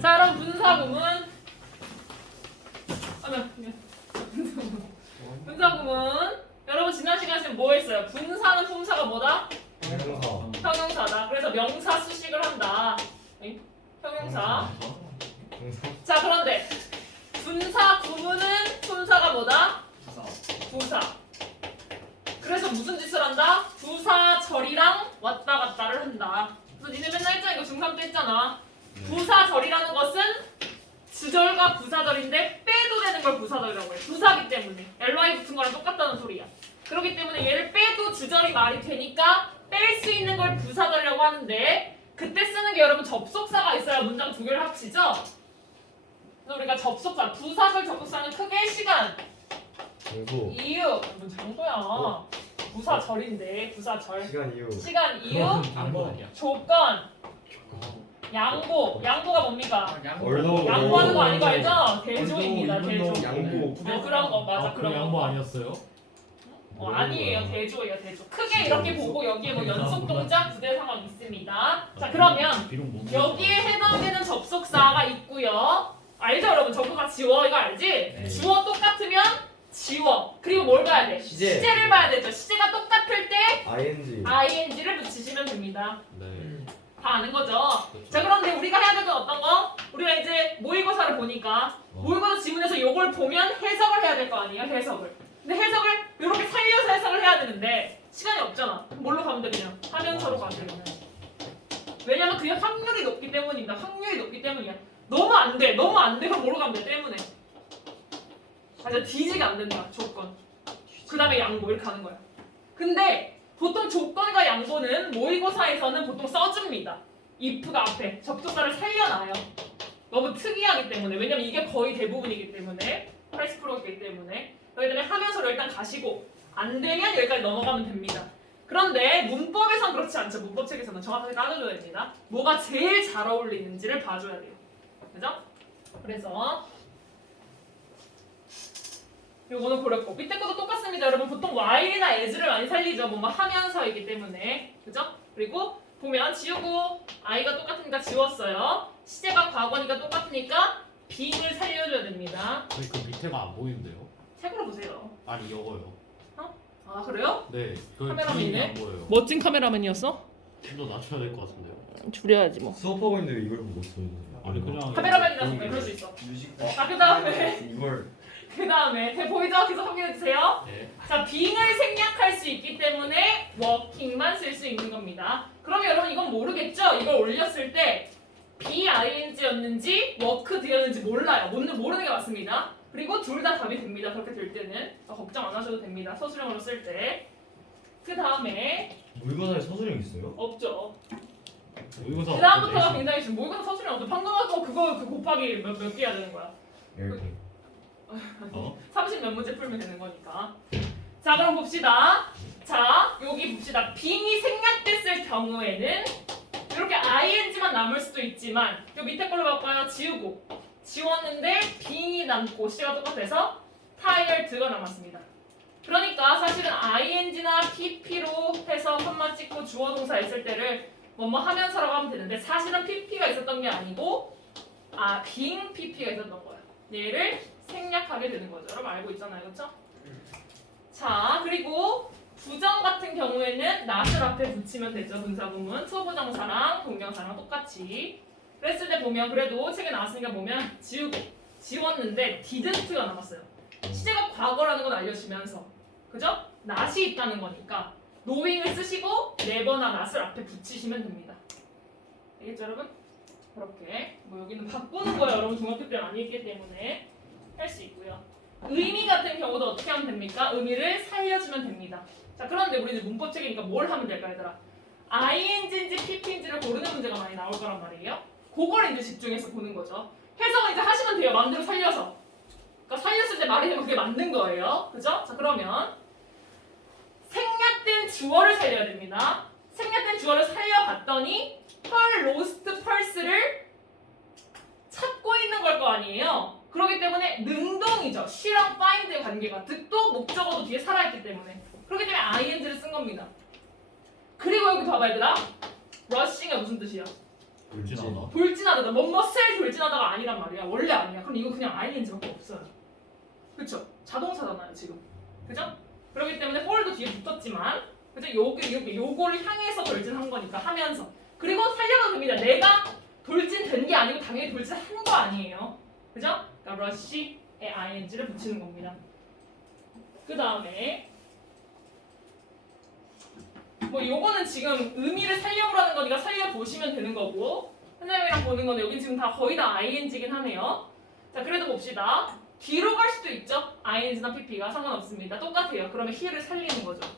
자, 그럼 분사구문. 분사구문. 여러분 지난 시간에 뭐 했어요? 분사는 품사가 뭐다? 형용사다. 그래서 명사 수식을 한다. 응? 형용사. 자, 그런데 분사 구문은 품사가 뭐다? 부사. 그래서 무슨 짓을 한다? 부사절이랑 왔다 갔다를 한다. 그래서 니네 맨날 했잖아. 이거 중3 때 했잖아. 부사절이라는 것은 주절과 부사절인데 빼도 되는 걸 부사절이라고 해. 부사기 때문에. ly 붙은 거랑 똑같다는 소리야. 그렇기 때문에 얘를 빼도 주절이 말이 되니까 뺄 수 있는 걸 부사절이라고 하는데, 그때 쓰는 게 여러분 접속사가 있어야 문장 두 개를 합치죠? 그래서 우리가 접속사, 부사절 접속사는 크게 시간, 이유, 뭔 장소야. 부사절인데, 부사절. 시간, 이유, 조건, 양보가 뭡니까? 양보하는 거 아닌 거 알죠? 대조입니다. 대조. 그런 거 맞아. 그런 거. 양보 아니었어요? 아니에요. 대조예요. 대조. 크게 이렇게 보고 여기에 뭐 연속 동작, 부대 상황 있습니다. 자, 그러면 여기에 해당되는 접속사가 있고요. 알죠, 여러분? 접속사 지워 이거 알지? 주어 똑같으면 지워. 그리고 뭘 봐야 돼? 시제를 봐야 되죠. 시제가 똑같을 때 ing를 붙이시면 됩니다. 다 아는 거죠? 자, 그런데 우리가 해야 될 건 어떤 거? 우리가 이제 모의고사를 보니까 모의고사 지문에서 요걸 보면 해석을 해야 될 거 아니에요? 해석을. 근데 해석을 이렇게 살려서 해석을 해야 되는데 시간이 없잖아. 뭘로 가면 돼? 그냥 하면서로 가면 돼. 왜냐면 그게 확률이 높기 때문입니다. 확률이 높기 때문이야. 너무 안 돼. 그럼 뭐로 가면 돼? 때문에. 진짜 뒤지게 안 된다. 조건. 그 다음에 양보 이렇게 가는 거야. 근데 보통 조건과 양보는 모의고사에서는 보통 써줍니다. if가 앞에 접속사를 살려놔요. 너무 특이하기 때문에. 왜냐면 이게 거의 대부분이기 때문에. 80%이기 때문에. 그렇기 때문에 하면서로 일단 가시고 안 되면 여기까지 넘어가면 됩니다. 그런데 문법에선 그렇지 않죠. 문법책에서는 정확하게 따져줘야 됩니다. 뭐가 제일 잘 어울리는지를 봐줘야 돼요. 그죠? 그래서 요거는 고렸고, 밑에 것도 똑같습니다. 여러분 보통 while이나 as를 많이 살리죠. 뭐 하면서이기 때문에. 그죠? 그리고 보면 지우고 i가 똑같으니까 지웠어요. 시제가 과거니까 똑같으니까 being을 살려줘야 됩니다. 저희 그 밑에가 안 보이는데요? 책으로 보세요. 아니 이거요. 아, 그래요? 네. 그 카메라맨이네? 안 보여요. 멋진 카메라맨이었어? 좀 더 낮춰야 될 것 같은데요. 줄여야지 뭐. 수업하고 있는데 이걸 보고 있어요. 아니 그냥 카메라맨이라서 그럴 수 있어. 자, 그 다음에 보이죠? 계속 확인해 주세요. 네. 자, being을 생략할 수 있기 때문에 working만 쓸 수 있는 겁니다. 그러면 여러분 이건 모르겠죠? 이걸 올렸을 때 BING였는지 worked였는지 몰라요. 모르는 게 맞습니다. 그리고 둘 다 답이 됩니다. 그렇게 될 때는 걱정 안 하셔도 됩니다. 서술형으로 쓸 때. 그 다음에 모의고사에 서술형 있어요? 없죠. 모의고사 그 다음부터가 굉장히 지금 모의고사 서술형 없죠. 방금 하고 그거 곱하기 몇 개야 되는 거야. 30 몇 문제 풀면 되는 거니까. 자, 그럼 봅시다. 자, 여기 봅시다. being이 생략됐을 경우에는 이렇게 ing만 남을 수도 있지만 요 밑에 걸로 바꿔요. 지웠는데 being이 남고 시가 똑같아서 tiled가 남았습니다. 그러니까 사실은 ing나 pp로 해서 콤마 찍고 주어 동사 했을 때를 뭐뭐 하면서라고 하면 되는데, 사실은 pp가 있었던 게 아니고 being pp가 있었던 거예요. 얘를 생략하게 되는 거죠. 여러분 알고 있잖아요. 그렇죠? 자, 그리고 부정 같은 경우에는 not을 앞에 붙이면 되죠. 분사구문. 초부정사랑 동명사랑 똑같이. 그랬을 때 보면 그래도 책에 나왔으니까 보면 지웠는데 didn't가 남았어요. 시제가 과거라는 건 알려주면서, 그죠? not이 있다는 거니까 knowing을 쓰시고 never나 not을 앞에 붙이시면 됩니다. 알겠죠, 여러분? 그렇게 뭐 여기는 바꾸는 거예요. 여러분 중학교 때는 아니기 때문에 할 수 있고요. 의미 같은 경우도 어떻게 하면 됩니까? 의미를 살려주면 됩니다. 자, 그런데 우리 이제 문법책이니까 뭘 하면 될까, 얘들아? ing인지 pp인지를 고르는 문제가 많이 나올 거란 말이에요. 그걸 이제 집중해서 보는 거죠. 해석은 이제 하시면 돼요. 마음대로 살려서. 그러니까 살렸을 때 말이 되면 그게 맞는 거예요. 그죠? 자, 그러면 생략된 주어를 살려야 됩니다. 생략된 주어를 살려봤더니 her lost purse를 찾고 있는 걸 거 아니에요. 그렇기 때문에 능동이죠. she랑 find의 관계가 득도 목적어도 뒤에 살아있기 때문에. 그렇기 때문에 ing를 쓴 겁니다. 그리고 여기 봐봐 얘들아. rushing이 무슨 뜻이야? 돌진하다. 돌진하다가 뭐뭇을 돌진하다가 아니란 말이야. 원래 아니야. 그럼 이거 그냥 ing밖에 없어요. 그쵸? 자동차잖아요 지금. 그죠? 그렇기 때문에 홀도 뒤에 붙었지만 그죠? 요거를 향해서 돌진한 거니까 하면서. 그리고 살려도 됩니다. 내가 돌진된 게 아니고 당연히 돌진한 거 아니에요. 그죠? 그러니까 rush에 ing를 붙이는 겁니다. 그 다음에 뭐 요거는 지금 의미를 살려보라는 거니까 살려보시면 되는 거고 선생님이랑 보는 거는 여기 지금 다 거의 다 ing긴 하네요. 자 그래도 봅시다. 뒤로 갈 수도 있죠. ing나 pp가 상관없습니다. 똑같아요. 그러면 here를 살리는 거죠.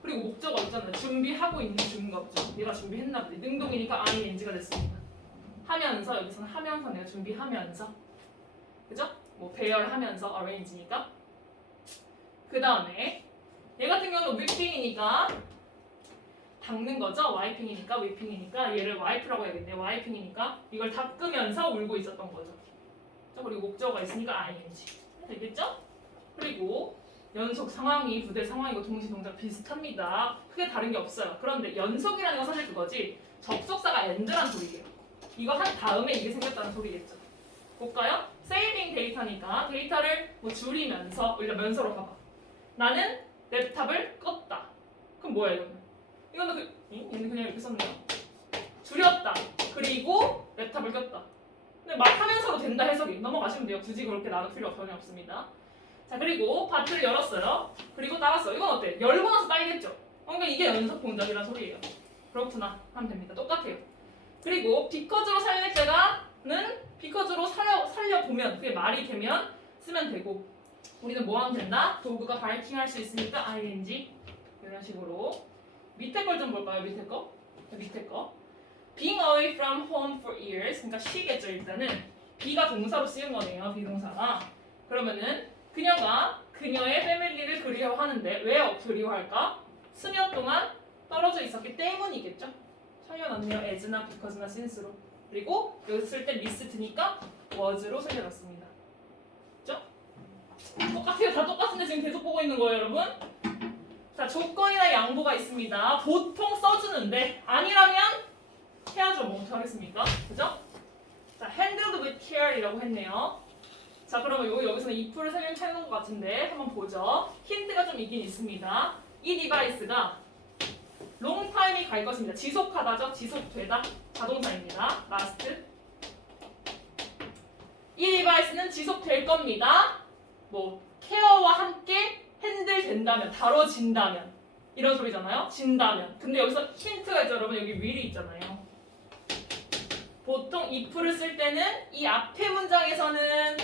그리고 목적어 있잖아요. 준비하고 있는 중인가 보죠. 얘가 준비했나 보지. 능동이니까 ing가 됐습니다. 하면서 여기서는 하면서 내가 준비하면서 그죠? 뭐 배열하면서 arrange니까 그 다음에 얘 같은 경우는 whipping이니까 닦는 거죠. 와이핑이니까 whipping이니까 얘를 와이프라고 해야겠네요. 와이핑이니까 이걸 닦으면서 울고 있었던 거죠. 그리고 목적어가 있으니까 ing 되겠죠? 그리고 연속 상황이 부대 상황이고 동시 동작 비슷합니다. 크게 다른 게 없어요. 그런데 연속이라는 건 사실 그거지 접속사가 and란 소리예요. 이거 한 다음에 이게 생겼다는 소리겠죠. 볼까요? saving 데이터니까 데이터를 뭐 줄이면서 면서로 봐봐. 나는 랩탑을 껐다. 그럼 뭐야 이거는? 이거는 얘는 그냥 이렇게 썼네요. 줄였다. 그리고 랩탑을 꼈다. 근데 막 하면서도 된다 해석이 넘어가시면 돼요. 굳이 그렇게 나눌 필요가 전혀 없습니다. 자 그리고 바트를 열었어요. 그리고 따랐어요. 이건 어때? 열고 나서 따이겠죠? 그러니까 이게 연속 동작이란 소리예요. 그렇구나 하면 됩니다. 똑같아요. 그리고 because로 살릴 때가는 because로 살려보면 그게 말이 되면 쓰면 되고 우리는 뭐 하면 된다? 도구가 바이킹 할 수 있으니까 ing 이런 식으로 밑에 걸 좀 볼까요? 밑에 거? 밑에 거 being away from home for years 그러니까 쉬겠죠 일단은 be가 동사로 쓰인 거네요 비동사가 그러면은 그녀가 그녀의 패밀리를 그리워하는데 왜 그리워할까? 수년 동안 떨어져 있었기 때문이겠죠 살려놨네요 as나 because나 since로 그리고 여기서 쓸 때 list니까 was로 살려놨습니다 그죠? 똑같아요 다 똑같은데 지금 계속 보고 있는 거예요 여러분 자 조건이나 양보가 있습니다 보통 써주는데 아니라면 해야죠 뭐 어떡하겠습니까 그죠? 자 handled with care이라고 했네요 자 그러면 여기서는 if를 해놓은 것 같은데 한번 보죠 힌트가 좀 있긴 있습니다 이 디바이스가 long time이 갈 것입니다 지속하다죠 지속되다 자동사입니다 last 이 디바이스는 지속될 겁니다 뭐 케어와 함께 핸들 된다면 다뤄진다면 이런 소리잖아요 진다면 근데 여기서 힌트가 있죠 여러분 여기 will이 있잖아요 보통 if를 쓸 때는 이 앞에 문장에서는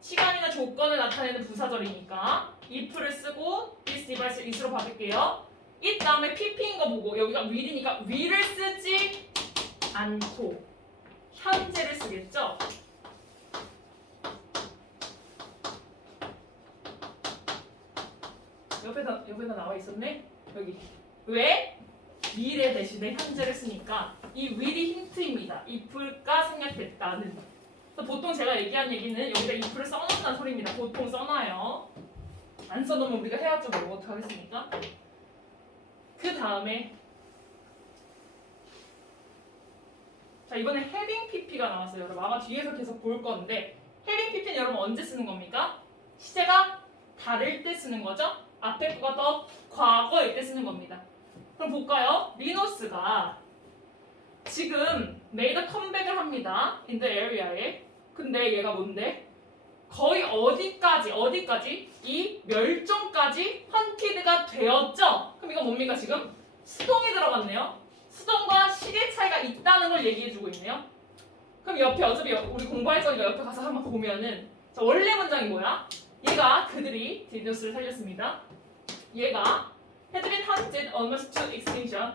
시간이나 조건을 나타내는 부사절이니까 if를 쓰고 this device is로 바꿀게요 이 다음에 pp인 거 보고 여기가 will이니까 will을 쓰지 않고 현재를 쓰겠죠 옆에다 나와 있었네 여기 왜? 미래 대신에 현재를 쓰니까 이 will이 힌트입니다 if가 생략됐다는 그래서 보통 제가 얘기한 얘기는 여기다 if를 써놓는다는 소리입니다 보통 써놔요 안 써놓으면 우리가 해야죠 뭐 어떡하겠습니까 그 다음에 자 이번에 having pp가 나왔어요 여러분 아마 뒤에서 계속 볼 건데 having pp는 여러분 언제 쓰는 겁니까? 시제가 다를 때 쓰는 거죠 앞에 거가 더 과거일 때 쓰는 겁니다 그럼 볼까요? 리노스가 지금 made a comeback을 합니다. in the area에. 근데 얘가 뭔데? 거의 어디까지? 이 멸종까지 hunted가 되었죠? 그럼 이건 뭡니까 지금? 수동이 들어갔네요. 수동과 시계 차이가 있다는 걸 얘기해주고 있네요. 그럼 옆에 어차피 우리 공부할 거니까 옆에 가서 한번 보면은 자, 원래 문장이 뭐야? 얘가 그들이 디노스를 살렸습니다. 얘가 had been hunted almost to extinction.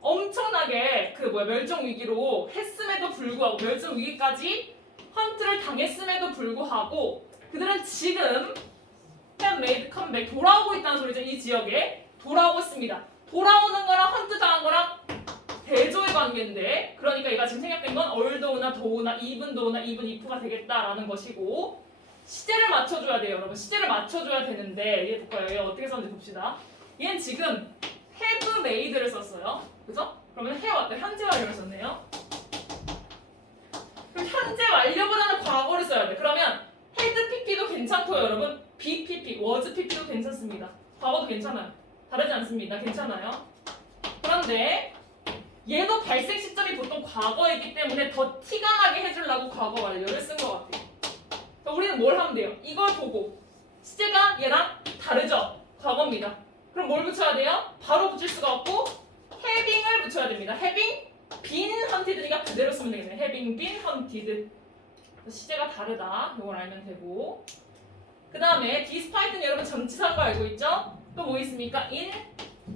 엄청나게 멸종 위기로 했음에도 불구하고 멸종 위기까지 헌트를 당했음에도 불구하고 그들은 지금 have made comeback 돌아오고 있다는 소리죠. 이 지역에 돌아오고 있습니다. 돌아오는 거랑 헌트 당한 거랑 대조의 관계인데 그러니까 얘가 지금 생략된 건 although나 though나 even if가 되겠다라는 것이고 시제를 맞춰줘야 돼요 여러분 시제를 맞춰줘야 되는데 얘 볼까요? 얘 어떻게 썼는지 봅시다 얘는 지금 have made를 썼어요 그죠? 그러면 해왔다. 현재 완료를 썼네요. 그럼 현재 완료보다는 과거를 써야 돼. 그러면 had pp도 괜찮고요, 여러분. be pp, was pp도 괜찮습니다. 과거도 괜찮아요. 다르지 않습니다. 괜찮아요. 그런데 얘도 발생 시점이 보통 과거이기 때문에 더 티가 나게 해주려고 과거 완료를 쓴 것 같아요. 그러니까 우리는 뭘 하면 돼요? 이걸 보고 시제가 얘랑 다르죠? 과거입니다. 그럼 뭘 붙여야 돼요? 바로 붙일 수가 없고 having을 붙여야 됩니다. having been hunted니까 그대로 쓰면 되겠네요. having been hunted. 시제가 다르다. 이걸 알면 되고. 그 다음에 despite는 여러분 전치사인 거 알고 있죠? 또 뭐 있습니까? in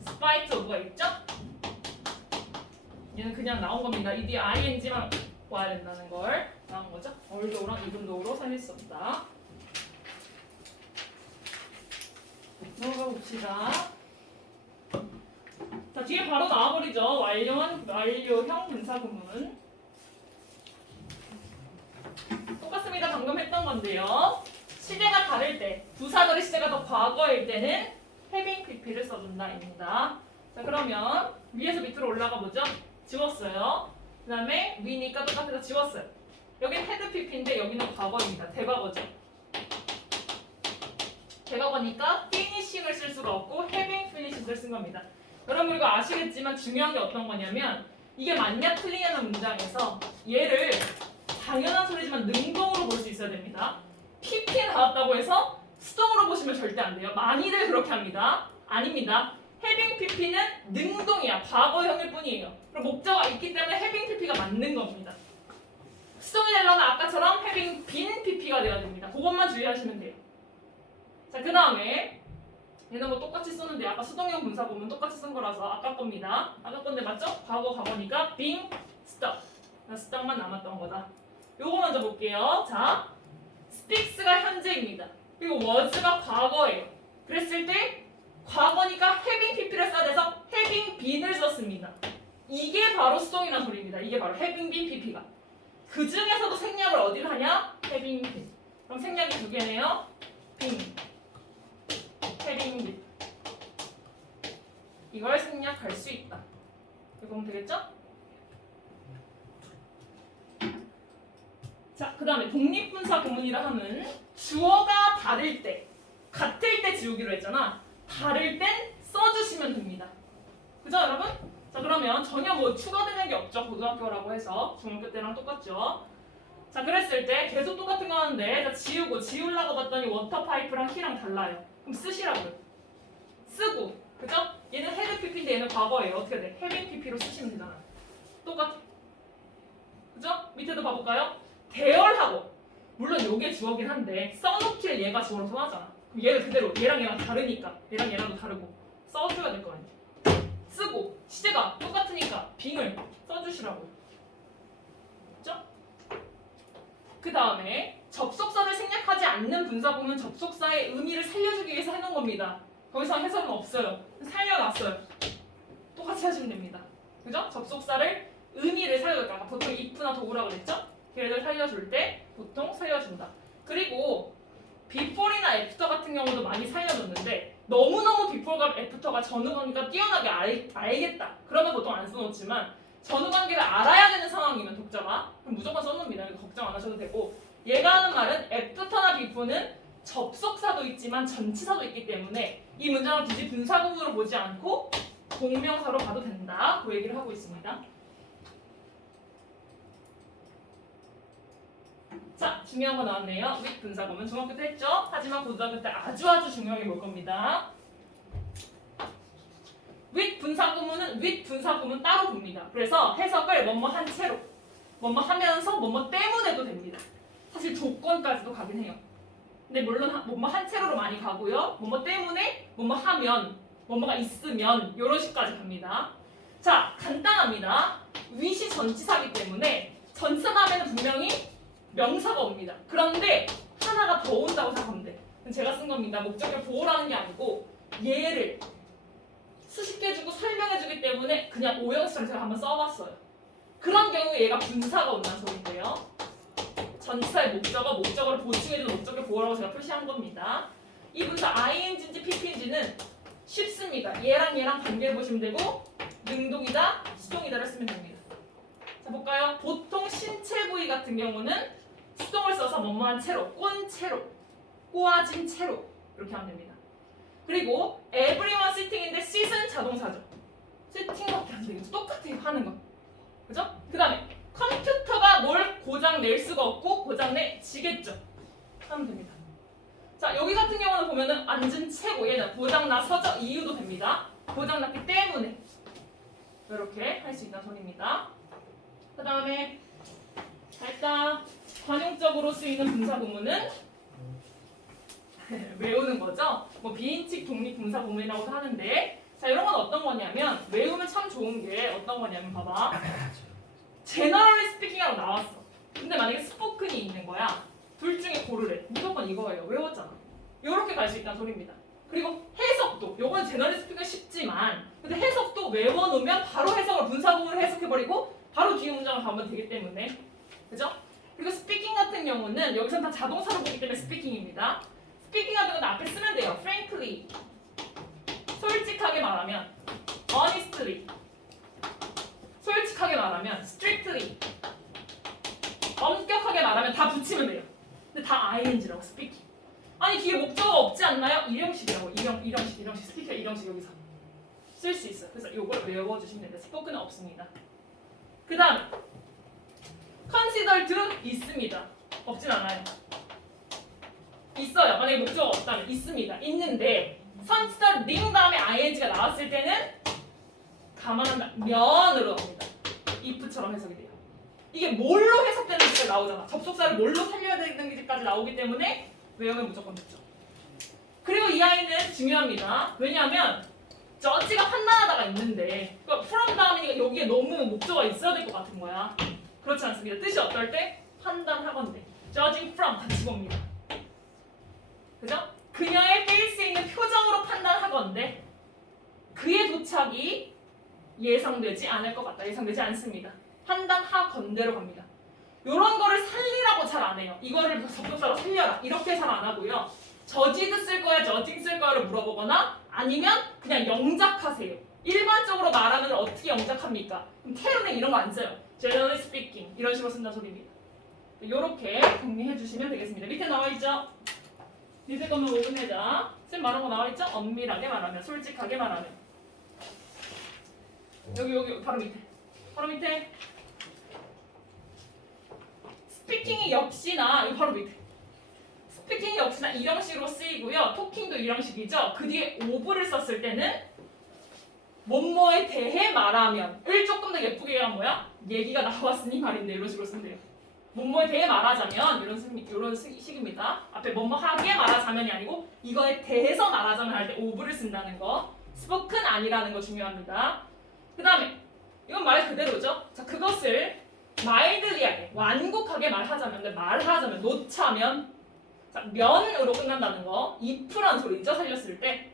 spite of가 있죠? 얘는 그냥 나온 겁니다. 이 뒤에 ing만 와야 된다는 걸 나온 거죠. 얼도우랑 이분도우로 살릴 수 없다. 넘어가 봅시다. 자, 뒤에 바로 나와버리죠. 완료형 분사구문. 똑같습니다. 방금 했던 건데요. 시제가 다를 때, 부사절의 시제가 더 과거일 때는 having pp를 써준다입니다. 자, 그러면 위에서 밑으로 올라가 보죠. 지웠어요. 그 다음에 위니까 똑같아서 지웠어요. 여긴 had pp인데 여기는 과거입니다. 대과거죠. 대과거니까 finishing을 쓸 수가 없고 having finishing을 쓴 겁니다. 여러분 이거 아시겠지만 중요한 게 어떤 거냐면 이게 맞냐 틀리냐는 문장에서 얘를 당연한 소리지만 능동으로 볼 수 있어야 됩니다. pp 나왔다고 해서 수동으로 보시면 절대 안 돼요. 많이들 그렇게 합니다. 아닙니다. having pp는 능동이야. 과거형일 뿐이에요. 그럼 목적어가 있기 때문에 having pp가 맞는 겁니다. 수동이 되려면 아까처럼 having been pp가 돼야 됩니다. 그것만 주의하시면 돼요. 자, 그 다음에 얘는 뭐 똑같이 썼는데 아까 수동형 분사 보면 똑같이 쓴 거라서 아까 겁니다. 아까 건데 맞죠? 과거니까 being stuck. stuck만 남았던 거다. 요거 먼저 볼게요. 자, speaks가 현재입니다. 그리고 was가 과거예요. 그랬을 때 과거니까 having pp를 써야 돼서 having been을 썼습니다. 이게 바로 수동이라는 소리입니다. 이게 바로 having been pp가. 그 중에서도 생략을 어디를 하냐? having been. 그럼 생략이 두 개네요. been, having been. 이걸 생략할 수 있다. 이거 보면 되겠죠? 자, 그 다음에 독립분사 구문이라 하면 주어가 다를 때, 같을 때 지우기로 했잖아. 다를 땐 써주시면 됩니다. 그죠, 여러분? 자, 그러면 전혀 뭐 추가되는 게 없죠. 고등학교라고 해서 중학교 때랑 똑같죠. 자, 그랬을 때 계속 똑같은 거 하는데 자, 지우려고 봤더니 워터파이프랑 키랑 달라요. 그럼 쓰시라고요. 쓰고, 그죠? 얘는 had pp인데 얘는 과거예요. 어떻게 돼? having pp로 쓰시면 되잖아요. 똑같아. 그죠? 밑에도 봐볼까요? 대열하고, 물론 요게 주어긴 한데 써놓기를 얘가 주어로 통하잖아. 그럼 얘를 그대로 얘랑 다르니까 얘랑도 다르고 써줘야 될 거 아니야. 쓰고 시제가 똑같으니까 빙을 써주시라고요. 그죠? 그 다음에 접속사를 생략하지 않는 분사구문 접속사의 의미를 살려주기 위해서 해놓은 겁니다. 거기서 해석은 없어요. 살려놨어요. 똑같이 하시면 됩니다. 그죠? 접속사를 의미를 살려줄까? 보통 if나 do라고 그랬죠? 걔를 살려줄 때 보통 살려준다. 그리고 before이나 after 같은 경우도 많이 살려놓는데 너무너무 before가 after가 전후관계가 뛰어나게 알겠다. 그러면 보통 안 써놓지만 전후관계를 알아야 되는 상황이면 독자가 그럼 무조건 써놓습니다. 그러니까 걱정 안 하셔도 되고 얘가 하는 말은 after나 before는 접속사도 있지만 전치사도 있기 때문에 이 문장을 굳이 분사구문으로 보지 않고 동명사로 봐도 된다. 그 얘기를 하고 있습니다. 자, 중요한 거 나왔네요. with 분사구문 중학교 때 했죠? 하지만 고등학교 때 아주 중요하게 볼 겁니다. with 분사구문 따로 봅니다. 그래서 해석을 뭐뭐 한 채로, 뭐뭐 하면서 뭐뭐 때문에도 됩니다. 사실 조건까지도 가긴 해요. 근데 물론 뭐뭐 한 채로로 많이 가고요. 뭐뭐 때문에, 뭐뭐 하면, 뭐뭐가 있으면 이런 식까지 갑니다. 자, 간단합니다. with이 전치사기 때문에 전치사 다음에는 분명히 명사가 옵니다. 그런데 하나가 더 온다고 생각하면 돼. 제가 쓴 겁니다. 목적을 보호라는 게 아니고 얘를 수식해 주고 설명해 주기 때문에 그냥 오형식처럼 제가 한번 써봤어요. 그런 경우에 얘가 분사가 온다는 소리인데요. 전치사의 목적어를 보충해주는 목적을 보호라고 제가 표시한 겁니다. 이 분사 ing인지 pp인지는 쉽습니다. 얘랑 관계를 보시면 되고 능동이다, 수동이다를 쓰면 됩니다. 자 볼까요? 보통 신체 부위 같은 경우는 수동을 써서 뭐뭐한 채로, 꼰 채로, 꼬아진 채로 이렇게 하면 됩니다. 그리고 everyone sitting인데 sit은 자동사죠. sitting밖에 안 되겠죠. 똑같아요 하는 거. 그죠? 그 다음에 컴퓨터가 뭘 고장 낼 수가 없고 고장 내지겠죠. 하면 됩니다. 자 여기 같은 경우는 보면은 앉은 채고 얘는 고장 나서죠. 이유도 됩니다. 고장 났기 때문에 이렇게 할 수 있다는 소리입니다. 그 다음에 일단 관용적으로 쓰이는 분사구문은 외우는 거죠. 뭐 비인칭 독립 분사구문이라고도 하는데 자 이런 건 어떤 거냐면 외우면 참 좋은 게 어떤 거냐면 봐봐. 제너럴리 스피킹이라고 나왔어. 근데 만약에 스포큰이 있는 거야. 둘 중에 고르래. 무조건 이거예요. 외웠잖아. 이렇게 갈 수 있다는 소리입니다. 그리고 해석도. 요건 제너럴리 스피킹은 쉽지만 근데 해석도 외워놓으면 바로 해석을 분사구문을 해석해버리고 바로 뒤에 문장을 가면 되기 때문에 그죠? 그리고 스피킹 같은 경우는 여기서는 다 자동사로 보기 때문에 스피킹입니다. 스피킹 같은 경우는 앞에 쓰면 돼요. frankly 솔직하게 말하면 honestly 솔직하게 말하면 strictly 엄격하게 말하면 다 붙이면 돼요. 근데 다 ing라고 스피킹. 아니 뒤에 목적어가 없지 않나요? 일형식이라고 일형식 스피커 일형식 여기서 쓸 수 있어요. 그래서 이걸 외워주시면 됩니다. 스포크는 없습니다. 그 다음 consider to 있습니다. 없진 않아요. 있어요. 만약에 목적어가 없다면 있습니다. 있는데 considering 다음에 ing가 나왔을 때는 감안한다. 면으로 합니다. if처럼 해석이 돼요. 이게 뭘로 해석되는지가 나오잖아. 접속사를 뭘로 살려야 되는지까지 나오기 때문에 외우면 무조건 됐죠. 그리고 이 아이는 중요합니다. 왜냐하면 저지가 판단하다가 있는데 그러니까 from 다음이니까 여기에 너무 목적어가 있어야 될 것 같은 거야. 그렇지 않습니다. 뜻이 어떨 때? 판단하건대. judging from 같이 봅니다. 그죠? 그녀의 페이스에 있는 표정으로 판단하건대 그의 도착이 예상되지 않을 것 같다. 예상되지 않습니다. 판단하건대로 갑니다. 요런 거를 살리라고 잘 안 해요. 이거를 접속사로 살려라. 이렇게 잘 안 하고요. 저지드 쓸 거야, 저징 쓸 거야를 물어보거나 아니면 그냥 영작하세요. 일반적으로 말하면 어떻게 영작합니까? 그럼 테러는 이런 거 안 써요. generally speaking 이런 식으로 쓴다는 소리입니다. 요렇게 정리해 주시면 되겠습니다. 밑에 나와 있죠? 밑에 것만 오픈해자. 쌤 말한 거 나와 있죠? 엄밀하게 말하면, 솔직하게 말하면. 여기 바로 밑에. 스피킹이 역시나 여기 바로 밑에. 스피킹이 역시나 이 형식으로 쓰이고요. 토킹도 이 형식이죠. 그 뒤에 오브를 썼을 때는 뭐뭐에 대해 말하면 을 조금 더 예쁘게 하면 뭐야? 얘기가 나왔으니 말인데 이런 식으로 쓰면 돼요. 뭐뭐에 대해 말하자면 이런 식입니다. 앞에 뭐뭐하게 말하자면이 아니고 이거에 대해서 말하자면 할 때 오브를 쓴다는 거. 스포큰 아니라는 거 중요합니다. 그 다음에 이건 말 그대로죠. 자 그것을 마일드리하게 완곡하게 말하자면 놓자면 자, 면으로 끝난다는 거. if라는 소리죠. 살렸을 때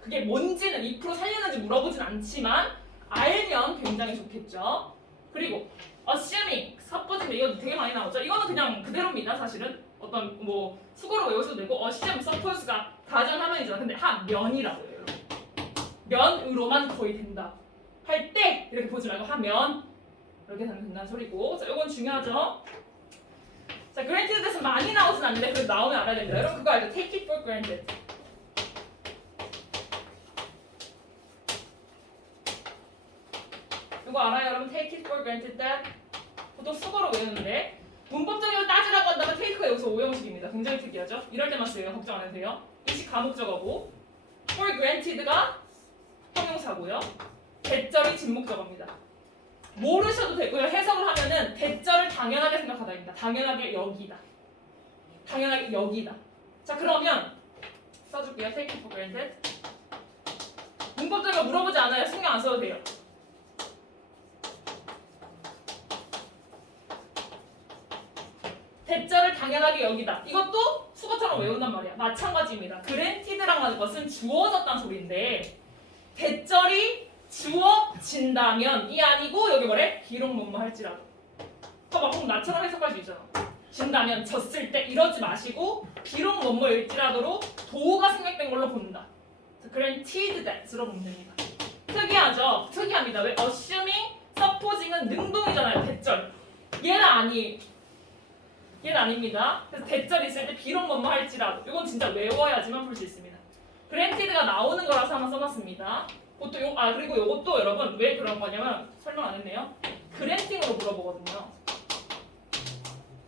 그게 뭔지는 if로 살렸는지 물어보진 않지만 알면 굉장히 좋겠죠. 그리고 assuming 섭보지인데 이거 되게 많이 나오죠. 이거는 그냥 그대로입니다. 사실은 어떤 뭐 수고로 외우셔도 되고 assume, suppose가 가정하면이잖아. 근데 하면이라고 해요. 면으로만 거의 된다. 할 때 이렇게 보지 말고 하면 이렇게 하면 된다는 소리고. 자, 이건 중요하죠. 자, granted 대해서 많이 나오진 않는데 그래도 나오면 알아야 됩니다. 여러분 그거 알죠? take it for granted. 이거 알아요, 여러분? take it for granted that 보통 수거로 외우는데 문법적으로 따지라고 한다면 take가 여기서 오형식입니다. 굉장히 특이하죠? 이럴 때만 쓰여요. 걱정 안 해도 돼요. 이식 가목적어고 for granted가 형용사고요. 대절이 진목적어입니다. 모르셔도 되고요. 해석을 하면은 대절을 당연하게 생각하다입니다. 당연하게 여기다. 당연하게 여기다. 자 그러면 써줄게요. take it for granted. 문법적으로 물어보지 않아요. 신경 안 써도 돼요. 대절을 당연하게 여기다. 이것도 수거처럼 외운단 말이야. 마찬가지입니다. granted라는 하는 것은 주어졌다는 소리인데 대절이 주어진다면 이 아니고 여기 뭐래? 비록 뭐뭐 할지라도. 봐봐, 그럼 나처럼 해석할 수 있잖아. 진다면 졌을 때 이러지 마시고 비록 뭐뭐일지라도로 도가 생략된 걸로 본다. guaranteed that으로 보면 됩니다. 특이하죠? 특이합니다. 왜? assuming, supposing은 능동이잖아요. 대절. 얘는 아니에요. 얘는 아닙니다. 그래서 대절 있을 때 비록 뭐뭐 할지라도 이건 진짜 외워야지만 풀 수 있습니다. granted가 나오는 거라서 하나 써놨습니다. 보통 그리고 요것도 여러분 왜 그런 거냐면 설명 안 했네요. granting으로 물어보거든요.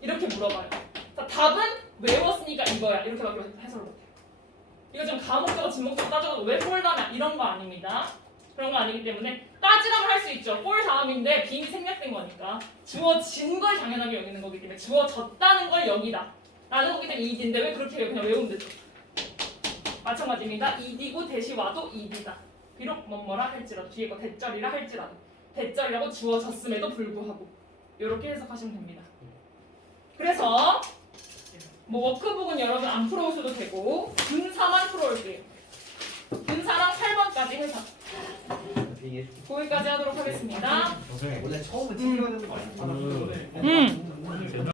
이렇게 물어봐요. 자, 답은 외웠으니까 이거야. 이렇게밖에 해석을 못해요. 이거 좀 과목적으로 진목적으로 따져도 왜 for 다음에 이런 거 아닙니다. 그런 거 아니기 때문에 따지라면 할 수 있죠. for 다음인데 빙이 생략된 거니까 주어진 걸 당연하게 여기는 거기 때문에 주어졌다는 걸 여기다 라는 거기 때문에 ed인데 왜 그렇게 해요? 그냥 외우면 되죠. 마찬가지입니다. ed고 대시 와도 ed다. 비록 뭐뭐라 할지라도 뒤에 거 대절이라 할지라도 대절이라고 주어졌음에도 불구하고 이렇게 해석하시면 됩니다. 그래서 뭐 워크북은 여러분 안 풀어오셔도 되고 근사만 풀어올게요. 근사랑 8번까지 해석 거기까지 하도록 하겠습니다. 선생님 원래 처음에 챙겨야 되는 거 아니야? 그